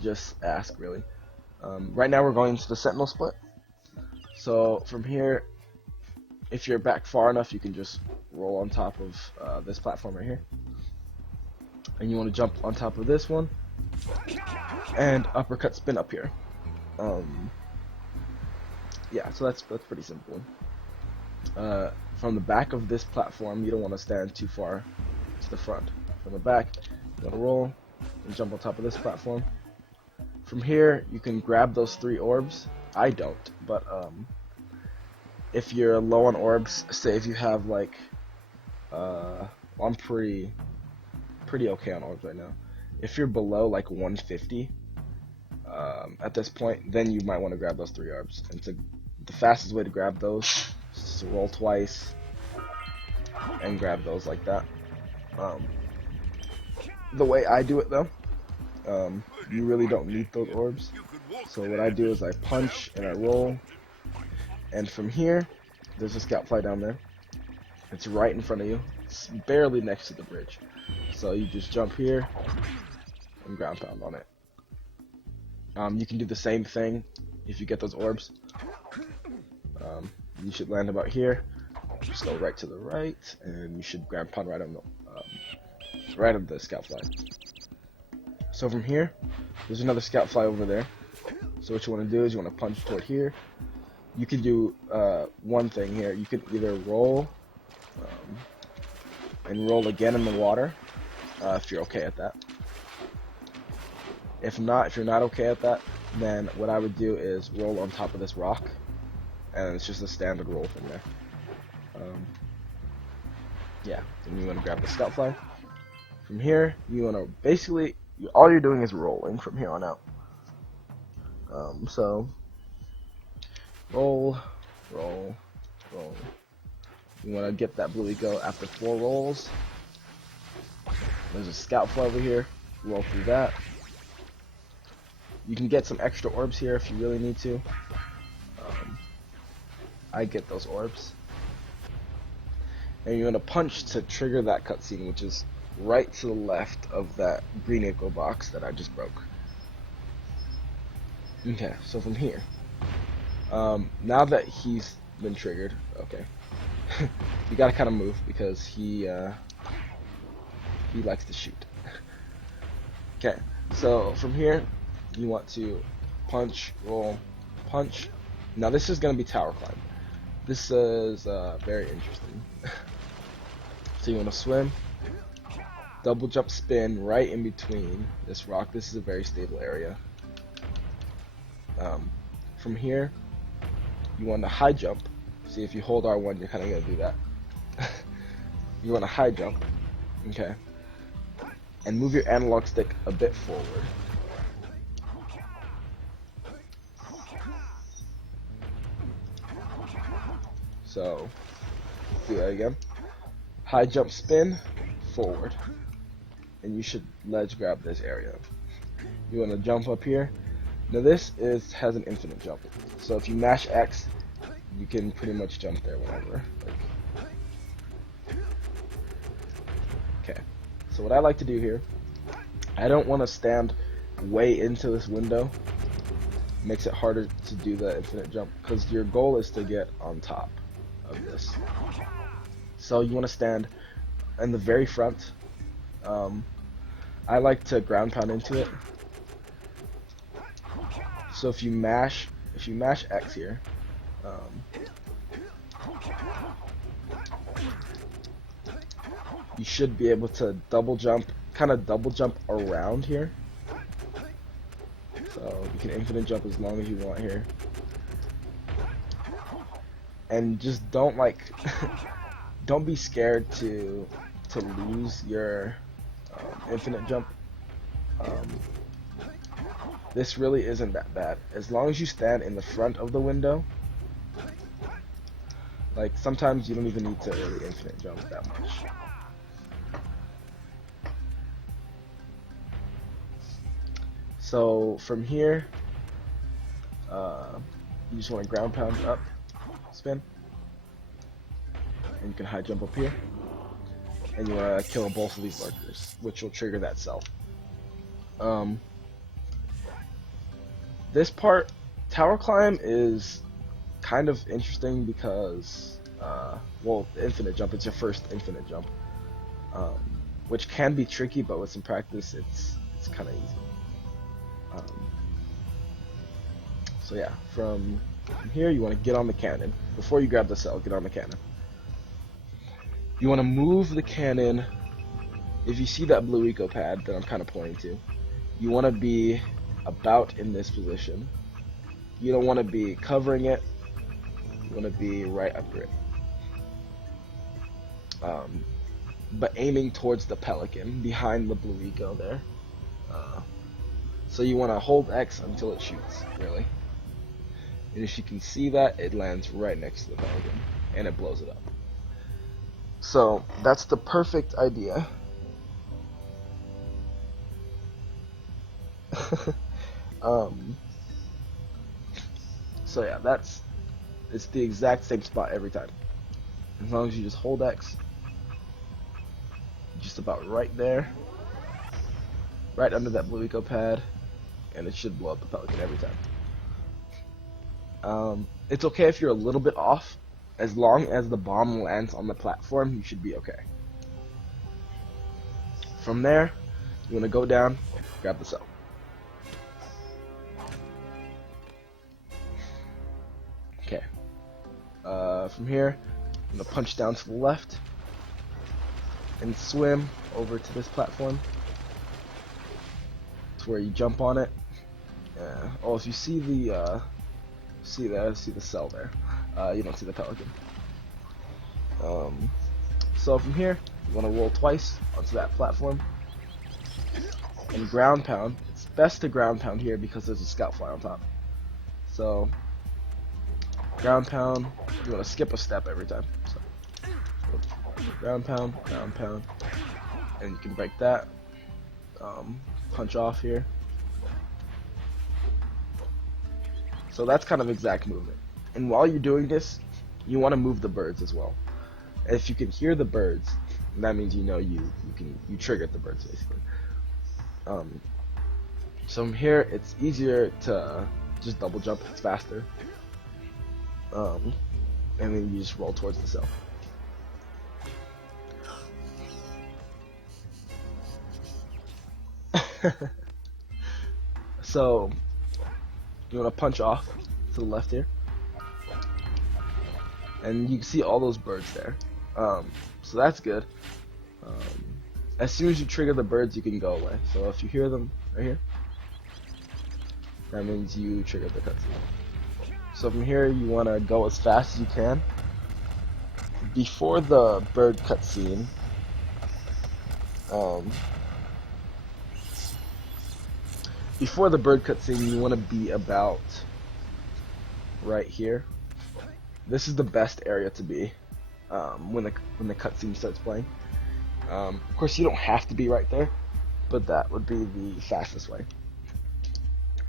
just ask, really. Right now we're going to the Sentinel split. So from here, if you're back far enough, you can just roll on top of this platform right here. And you want to jump on top of this one, and uppercut spin up here. Yeah, so that's pretty simple. From the back of this platform, you don't want to stand too far to the front. From the back, you want to roll and jump on top of this platform. From here, you can grab those 3 orbs. I don't, but if you're low on orbs, say if you have like, I'm pretty okay on orbs right now. If you're below like 150 at this point, then you might want to grab those 3 orbs. And the fastest way to grab those is to roll twice and grab those like that. The way I do it though, you really don't need those orbs. So what I do is I punch and I roll, and from here, there's a scout fly down there. It's right in front of you. It's barely next to the bridge. So you just jump here and ground pound on it. You can do the same thing if you get those orbs. You should land about here. Just go right to the right, and you should ground pound right on the scout fly. So from here, there's another scout fly over there. So what you want to do is you want to punch toward here. You can do one thing here. You can either roll and roll again in the water if you're okay at that. If you're not okay at that, then what I would do is roll on top of this rock, and it's just a standard roll from there. Yeah, and you want to grab the scout fly. From here, you want to basically, all you're doing is rolling from here on out. So roll, roll, roll. You want to get that blue eagle after 4 rolls. There's a scout fly over here. Roll through that. You can get some extra orbs here if you really need to. I get those orbs. And you're going to punch to trigger that cutscene, which is right to the left of that green echo box that I just broke. Okay, so from here, now that he's been triggered, okay, you gotta kind of move because he likes to shoot. Okay, so from here, you want to punch, roll, punch. Now this is gonna be tower climb. This is very interesting. So you want to swim, double jump, spin right in between this rock. This is a very stable area. From here, you want to high jump. See, if you hold R1, you're kind of going to do that. You want to high jump, okay, and move your analog stick a bit forward. So, do that again. High jump, spin, forward. And you should ledge grab this area. You want to jump up here. Now this has an infinite jump. So if you mash X, you can pretty much jump there whenever. Okay. So what I like to do here, I don't want to stand way into this window. Makes it harder to do the infinite jump because your goal is to get on top of this. So you want to stand in the very front. I like to ground pound into it. So if you mash X here, you should be able to kind of double jump around here. So you can infinite jump as long as you want here. And just don't don't be scared to lose your infinite jump. This really isn't that bad as long as you stand in the front of the window. Like sometimes you don't even need to really infinite jump that much. So from here, you just want to ground pound up, spin, and you can high jump up here, and you want to kill both of these lurkers, which will trigger that cell. This part, tower climb, is kind of interesting because, well, infinite jump. It's your first infinite jump, um, which can be tricky, but with some practice, it's kind of easy. So yeah, from here you want to get on the cannon. Before you grab the cell, get on the cannon. You want to move the cannon. If you see that blue eco pad that I'm kind of pointing to, you want to be about in this position. You don't want to be covering it. You want to be right under it. But aiming towards the pelican behind the blue eco there. So you want to hold X until it shoots, really. And if you can see that, it lands right next to the pelican, and it blows it up. So that's the perfect idea. So yeah, it's the exact same spot every time. As long as you just hold X, just about right there, right under that blue eco pad, and it should blow up the pelican every time. It's okay if you're a little bit off. As long as the bomb lands on the platform, you should be okay. From there, you want to go down, grab the cell. Okay. From here, I'm going to punch down to the left and swim over to this platform. It's where you jump on it. Oh, if you see the see the cell there. You don't see the pelican. So from here, you want to roll twice onto that platform and ground pound. It's best to ground pound here because there's a scout fly on top. So ground pound. You want to skip a step every time. So ground pound, and you can break that. Punch off here. So that's kind of exact movement. And while you're doing this, you want to move the birds as well. If you can hear the birds, that means you know you triggered the birds basically. So from here, it's easier to just double jump. It's faster. And then you just roll towards the cell. So you want to punch off to the left here, and you can see all those birds there. So that's good. As soon as you trigger the birds, you can go away. So if you hear them right here, that means you triggered the cutscene. So from here, you want to go as fast as you can. Before the bird cutscene, you want to be about right here. This is the best area to be when the cutscene starts playing. Of course, you don't have to be right there, but that would be the fastest way.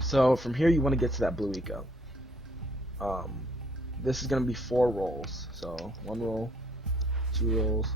So from here, you want to get to that blue eco. This is going to be 4 rolls. So 1 roll, 2 rolls,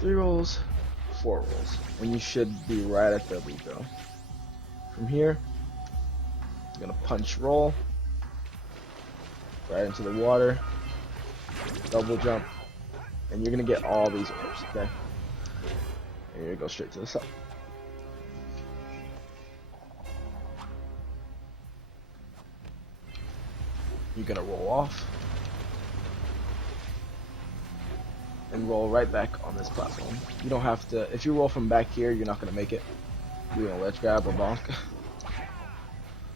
3 rolls, 4 rolls, and you should be right at the blue eco. From here, you're going to punch roll right into the water, double jump, and you're going to get all these orbs, okay? And you're going to go straight to the cell. You're going to roll off and roll right back on this platform. You don't have to, if you roll from back here, you're not going to make it. You're going to ledge grab or bonk.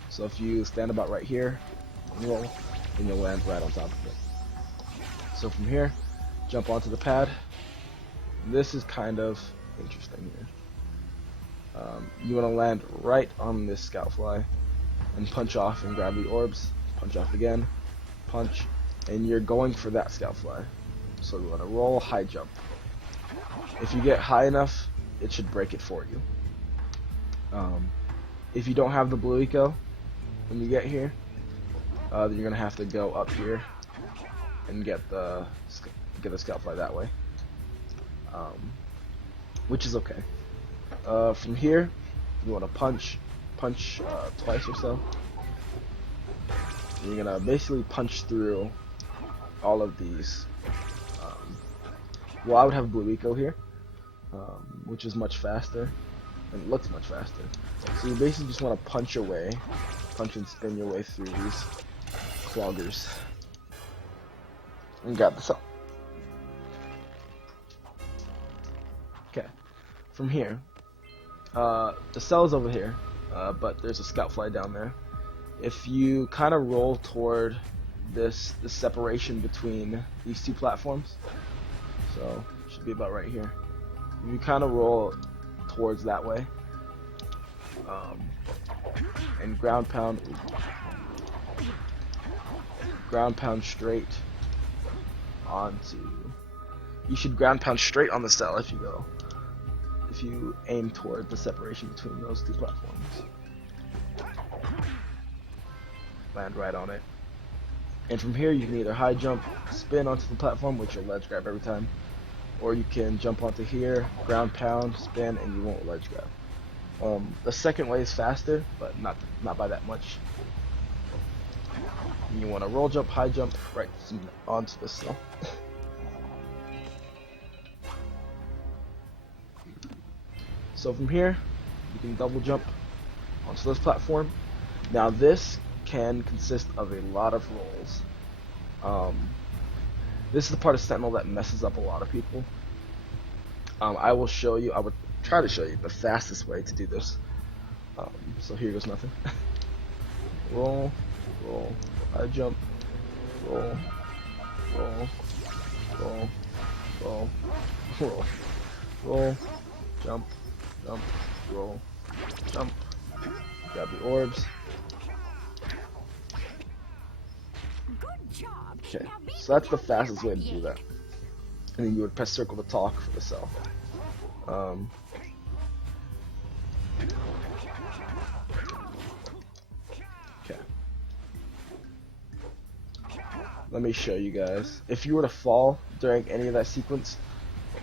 So if you stand about right here and roll, then you'll land right on top of it. So from here, jump onto the pad. This is kind of interesting here. You want to land right on this scout fly and punch off and grab the orbs. Punch off again, punch, and you're going for that scout fly. So you want to roll, high jump. If you get high enough, it should break it for you. If you don't have the blue eco when you get here, then you're gonna have to go up here and get the scout fly that way, which is okay. From here, you want to punch twice or so, You're gonna basically punch through all of these. Well, I would have Blue Eco here, which is much faster and looks much faster. So you basically just want to punch and spin your way through these cloggers and grab the cell. Okay, from here, the cell is over here, but there's a scout fly down there. If you kind of roll toward the separation between these two platforms, so should be about right here. If you kind of roll towards that way, and ground pound straight onto. You should ground pound straight on the cell if you aim toward the separation between those two platforms. Land right on it. And from here you can either high jump, spin onto the platform, which you'll ledge grab every time, or you can jump onto here, ground pound, spin, and you won't ledge grab. The second way is faster, but not by that much. And you want to roll jump, high jump right onto the cell. So from here, you can double jump onto this platform. Now this can consist of a lot of rolls. This is the part of Sentinel that messes up a lot of people. I would try to show you the fastest way to do this. So here goes nothing. Roll, roll, high jump, roll, roll, roll, roll, roll, roll, jump, jump, roll, jump, grab the orbs. Okay, so that's the fastest way to do that. And then you would press circle to talk for the cell. Okay. Let me show you guys. If you were to fall during any of that sequence,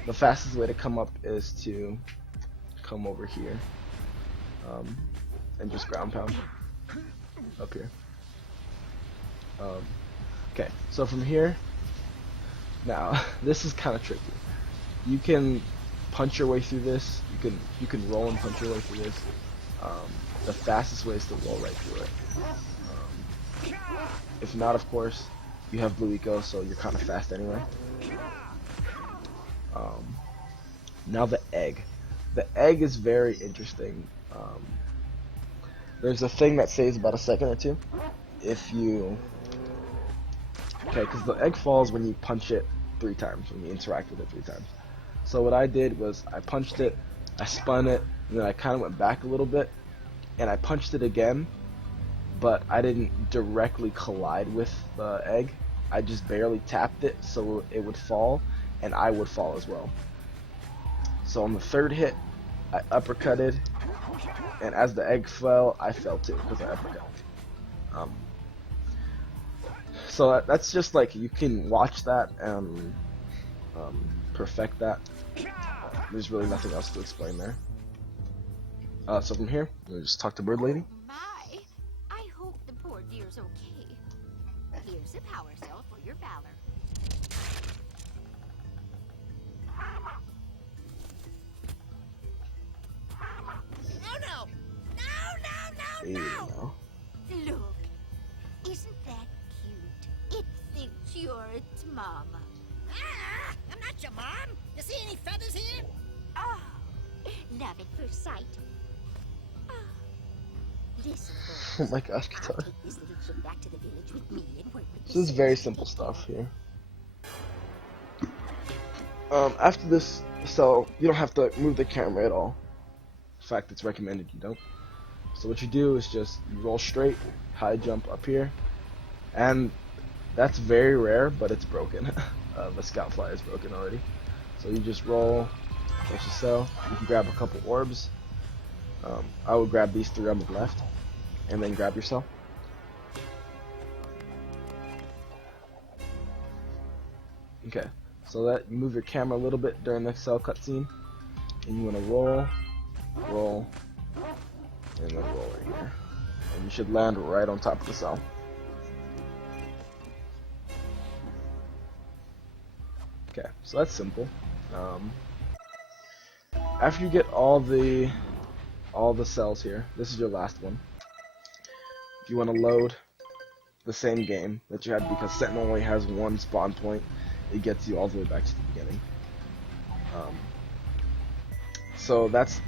the fastest way to come up is to come over here. And just ground pound up here. Okay, so from here, now this is kind of tricky. You can punch your way through this. You can roll and punch your way through this. The fastest way is to roll right through it. If not, of course, you have Blue Eco, so you're kind of fast anyway. Now the egg. The egg is very interesting. There's a thing that saves about a second or two. Okay, because the egg falls when you punch it 3 times, when you interact with it 3 times. So what I did was I punched it, I spun it, and then I kind of went back a little bit, and I punched it again, but I didn't directly collide with the egg. I just barely tapped it so it would fall, and I would fall as well. So on the 3rd hit, I uppercutted, and as the egg fell, I fell too, because I uppercut. So that's just like, you can watch that and perfect that. There's really nothing else to explain there. So from here, we'll just talk to Bird Lady. My, I hope the poor dear's okay. Here's a power cell for your valor. No! Look, isn't that cute? It thinks you're its mama. I'm not your mom. You see any feathers here? Oh, love at first sight. Oh, listen, Oh my gosh, guitar. I'll take this little chick back to the village with me and work with This is very simple stuff here. After this, so you don't have to move the camera at all. In fact, it's recommended you don't. So what you do is just roll straight, high jump up here, and that's very rare, but it's broken. The scout fly is broken already. So you just roll, push the cell. You can grab a couple orbs. I would grab these 3 on the left, and then grab your cell. Okay, so that you move your camera a little bit during the cell cutscene, and you want to roll, roll, and then roll right here. And you should land right on top of the cell. Okay, so that's simple. After you get all the cells here, this is your last one. You want to load the same game that you had, because Sentinel only has one spawn point. It gets you all the way back to the beginning. So that's